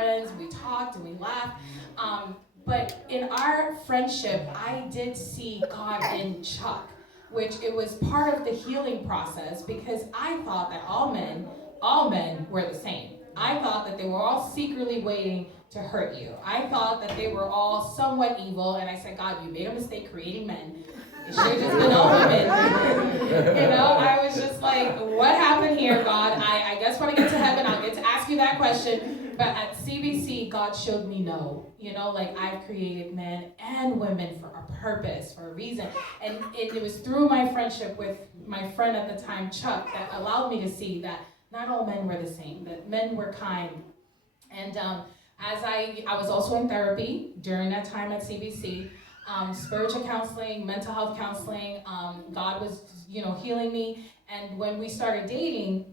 friends. We talked and we laughed. But in our friendship, I did see God in Chuck, which it was part of the healing process because I thought that all men were the same. I thought that they were all secretly waiting to hurt you. I thought that they were all somewhat evil, and I said, God, you made a mistake creating men. It should have just been all women. I was just like, what happened here, God? I guess when I get to heaven, I'll get to ask you that question. But at CBC, God showed me no. I've created men and women for a purpose, for a reason. And it was through my friendship with my friend at the time, Chuck, that allowed me to see that not all men were the same, that men were kind. And as I was also in therapy during that time at CBC, spiritual counseling, mental health counseling. God was, healing me. And when we started dating,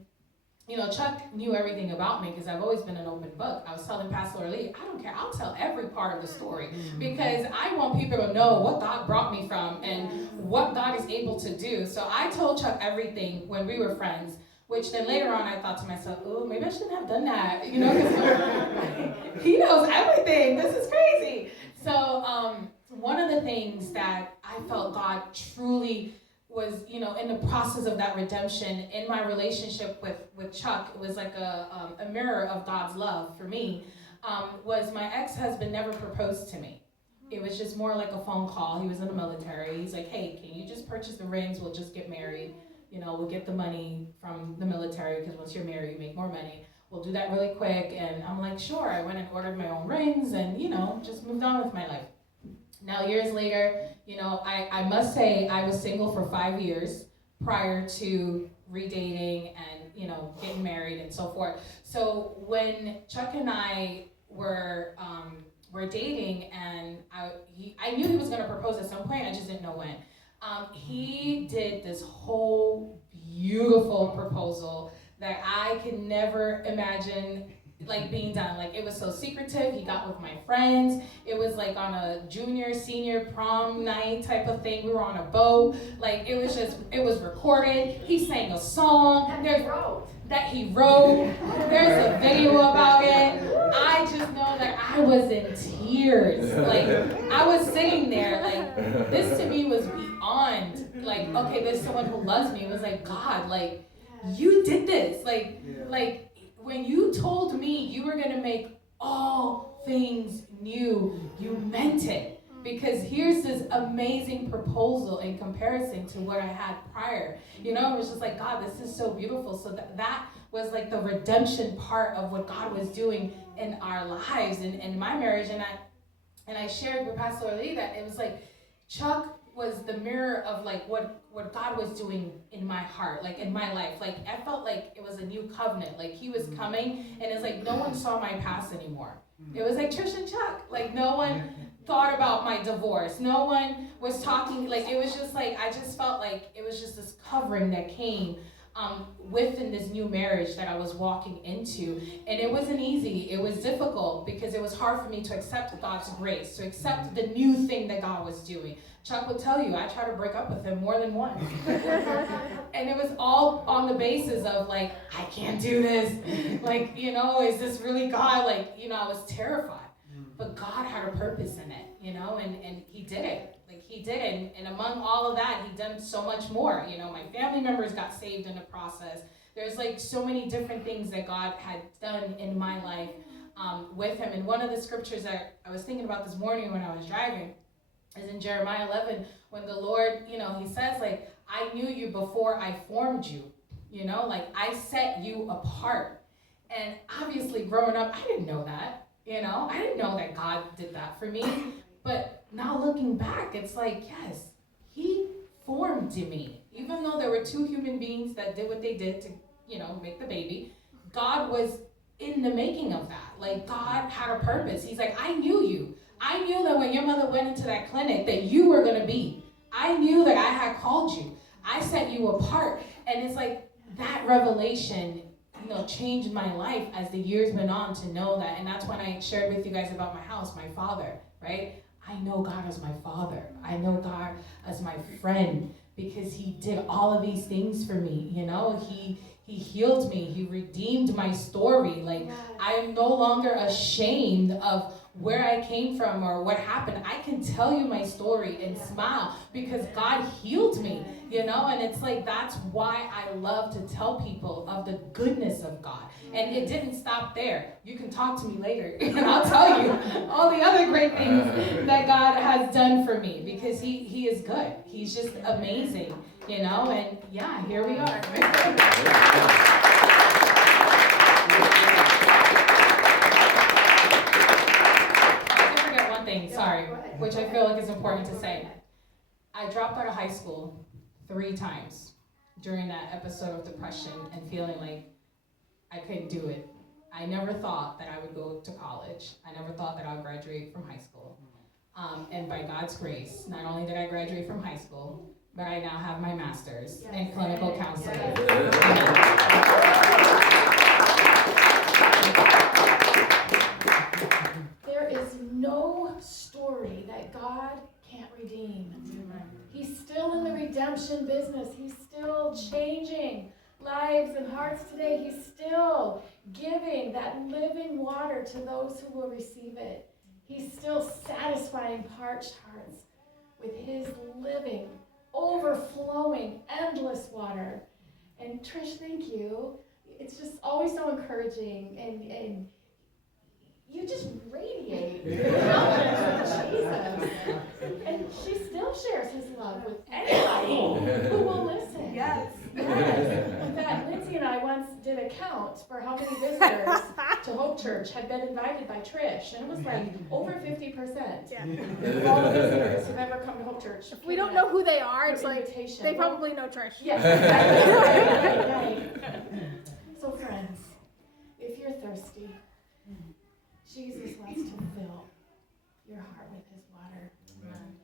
Chuck knew everything about me because I've always been an open book. I was telling Pastor Lee, I don't care. I'll tell every part of the story because I want people to know what God brought me from and what God is able to do. So I told Chuck everything when we were friends, which then later on I thought to myself, oh, maybe I shouldn't have done that, because he knows everything. This is crazy. So one of the things that I felt God truly was, in the process of that redemption in my relationship with Chuck, it was like a mirror of God's love for me, was my ex-husband never proposed to me. It was just more like a phone call. He was in the military. He's like, hey, can you just purchase the rings? We'll just get married. We'll get the money from the military because once you're married, you make more money. We'll do that really quick. And I'm like, sure. I went and ordered my own rings and, just moved on with my life. Now, years later, I must say I was single for 5 years prior to redating and, getting married and so forth. So when Chuck and I were dating and I knew he was going to propose at some point, I just didn't know when. He did this whole beautiful proposal that I could never imagine being done. It was so secretive. He got with my friends. It was on a junior, senior prom night type of thing. We were on a boat. It was recorded. He sang a song. That he wrote. There's a video about it. I just know that I was in tears. I was sitting there, this to me was beyond, okay, there's someone who loves me. It was God, you did this. When you told me you were going to make all things new, you meant it. Because here's this amazing proposal in comparison to what I had prior. It was just God, this is so beautiful. So that was the redemption part of what God was doing in our lives and in my marriage. And I shared with Pastor Lee that it was Chuck was the mirror of what God was doing in my heart, in my life. I felt like it was a new covenant. He was coming, and it's no one saw my past anymore. It was Trish and Chuck. No one thought about my divorce. No one was talking. It was just I just felt it was just this covering that came within this new marriage that I was walking into. And it wasn't easy. It was difficult because it was hard for me to accept God's grace, to accept the new thing that God was doing. Chuck would tell you, I tried to break up with him more than once. And it was all on the basis of I can't do this. Is this really God? I was terrified. But God had a purpose in it, and he did it. He did it. And among all of that, he done so much more. My family members got saved in the process. There's so many different things that God had done in my life with him. And one of the scriptures that I was thinking about this morning when I was driving is in Jeremiah 11, when the Lord, he says, I knew you before I formed you. I set you apart. And obviously growing up, I didn't know that. I didn't know that God did that for me. But now looking back, it's yes, he formed me. Even though there were two human beings that did what they did to, make the baby, God was in the making of that. God had a purpose. He's I knew you. I knew that when your mother went into that clinic that you were going to be. I knew that I had called you. I set you apart. And it's that revelation changed my life as the years went on to know that. And that's when I shared with you guys about my house, my father, right? I know God as my father. I know God as my friend because he did all of these things for me. He healed me. He redeemed my story. Like, I am no longer ashamed of where I came from or what happened. I can tell you my story and smile because God healed me, and it's like, that's why I love to tell people of the goodness of God. And it didn't stop there. You can talk to me later and I'll tell you all the other great things that God has done for me because he is good. He's just amazing, and yeah, here we are. Sorry, which I feel like is important to say. I dropped out of high school 3 times during that episode of depression and feeling like I couldn't do it. I never thought that I would go to college. I never thought that I would graduate from high school. And by God's grace, not only did I graduate from high school, but I now have my master's in clinical counseling. There is no story that God can't redeem. He's still in the redemption business. He's still changing lives and hearts today. He's still giving that living water to those who will receive it. He's still satisfying parched hearts with his living, overflowing, endless water. And Trish, thank you. It's just always so encouraging, and you just radiate the confidence of Jesus. And she still shares his love with anybody who will listen. Yes. In fact, Lindsay and I once did a count for how many visitors to Hope Church had been invited by Trish, and it was like over 50%. Yeah. Of all the visitors who've ever come to Hope Church. If we don't know who they are, it's like they probably know Trish. Yes, exactly. Right. So friends, if you're thirsty, Jesus wants to fill your heart with his water. Amen.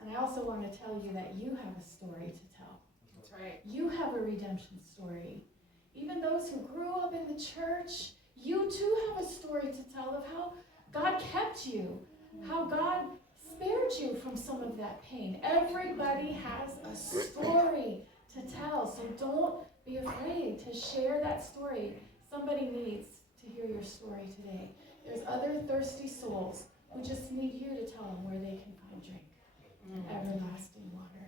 And I also want to tell you that you have a story to tell. That's right. You have a redemption story. Even those who grew up in the church, you too have a story to tell of how God kept you, how God spared you from some of that pain. Everybody has a story to tell, so don't be afraid to share that story. Somebody needs to hear your story today. There's other thirsty souls who just need you to tell them where they can find drink, everlasting water.